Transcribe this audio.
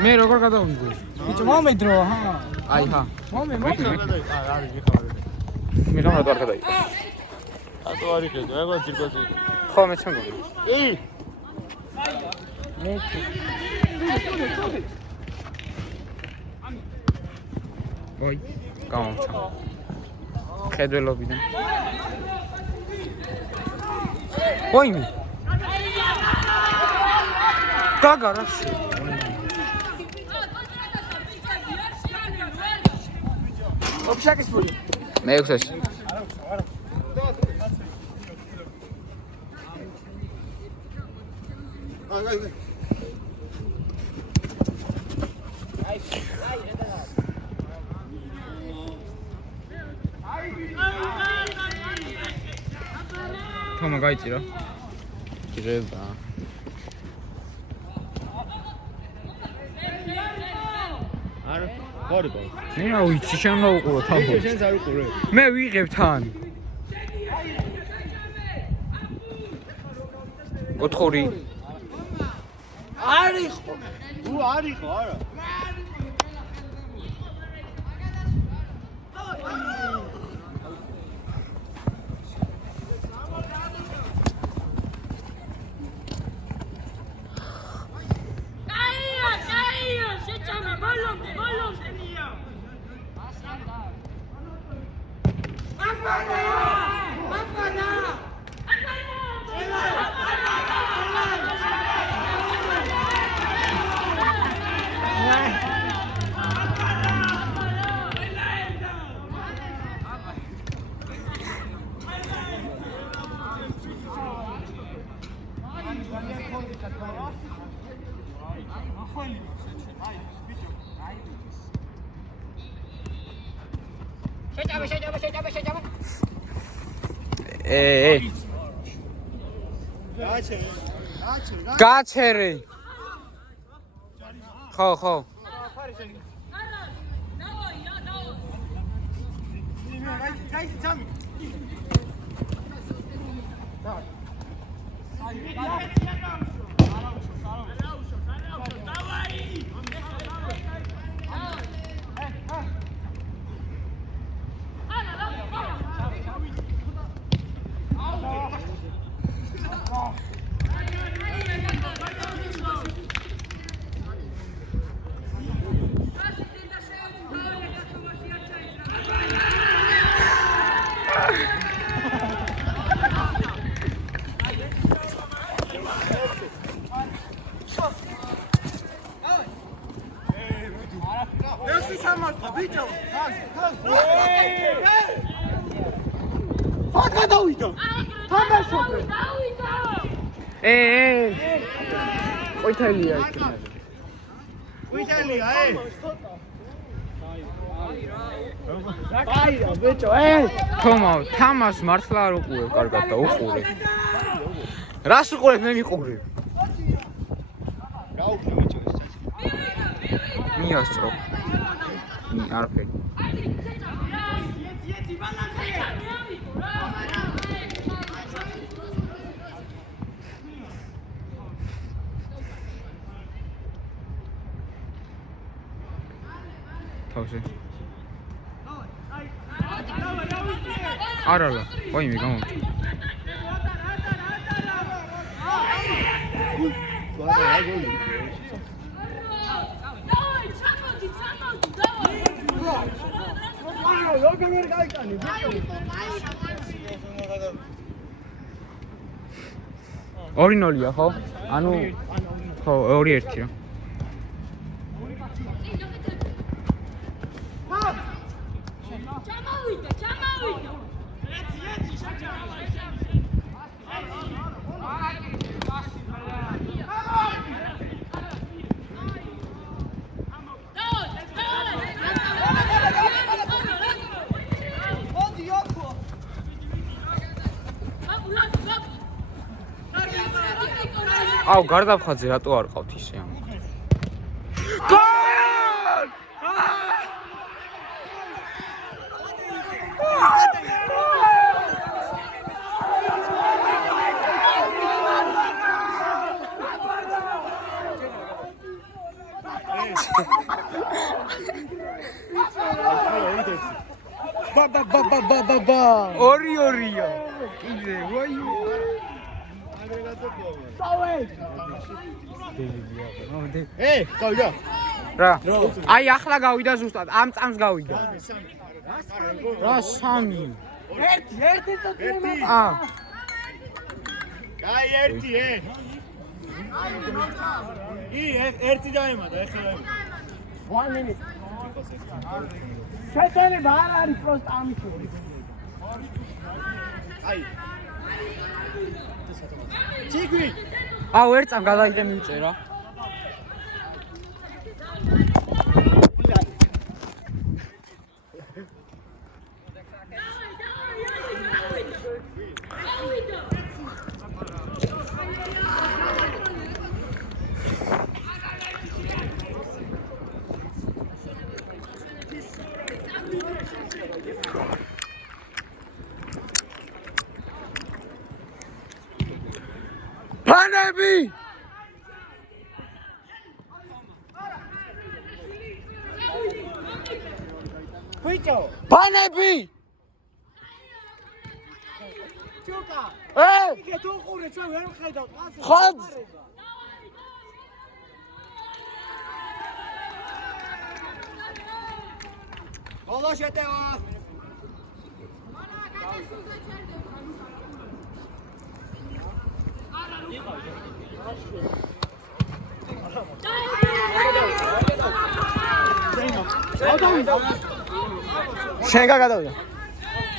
მე როგორ გადავიდე? ბიჭო მომედრო ჰა. აი ხა. მომედრო. მე რა არ გადაიყო. ატო არ იყედო, ეგ ძირკოთი. ხო მეც მეგონა. ი! მე ოი, გამომცა. ხედველობიდან. ოიმი. გაგარაში. ოფშაკის ფული. მე-6-ში. თომა გაიწირა. გიჟება. არ გორიბო. მე რა ვიცი, შენ რა უყურო თან. შენს არ უყურე. მე ვიღებ თან. 4 არიხო. არიხო, არა. გაჩერე. ხო. ყვითელია იქ. ყვითელია, კაია ბიჭო, თომა, თამას მართლა არ უყურებ კარგად და უყურე. რას უყურებ მე ვიყურე? რა უყურე ბიჭო ეს წაში? მიასწრო. არაფერი. თავზე. არა, ოიმი გამომჭი. ორი ნოლია ხო? ანუ ხო 2-1 რა. აუ გარდაფხაძე რატო არ ყავთ ისე ამ ბაბაბაბაბაბა. ორი-ორია. კიდე, ვაი. გავიდა. რა. აი ახლა გავიდა ზუსტად, ამ წამს გავიდა. რა 3. ერთი და თემა. აა. გაი ერთი ერთი დაემატა ეხლა. 1 minute. შეტანება არ არის პროსტ ამისური. აი. ჩიგვი. აუ ერთ წამ გადაიღე მივწერა. ფანები! ბიჭო, ფანები! ჩუკა. იქე თუ უყურე ჩვენ ვერ ვხედავთ ასე. ხოდ! ბოლო შეტევა. შენ გაგადავიდა.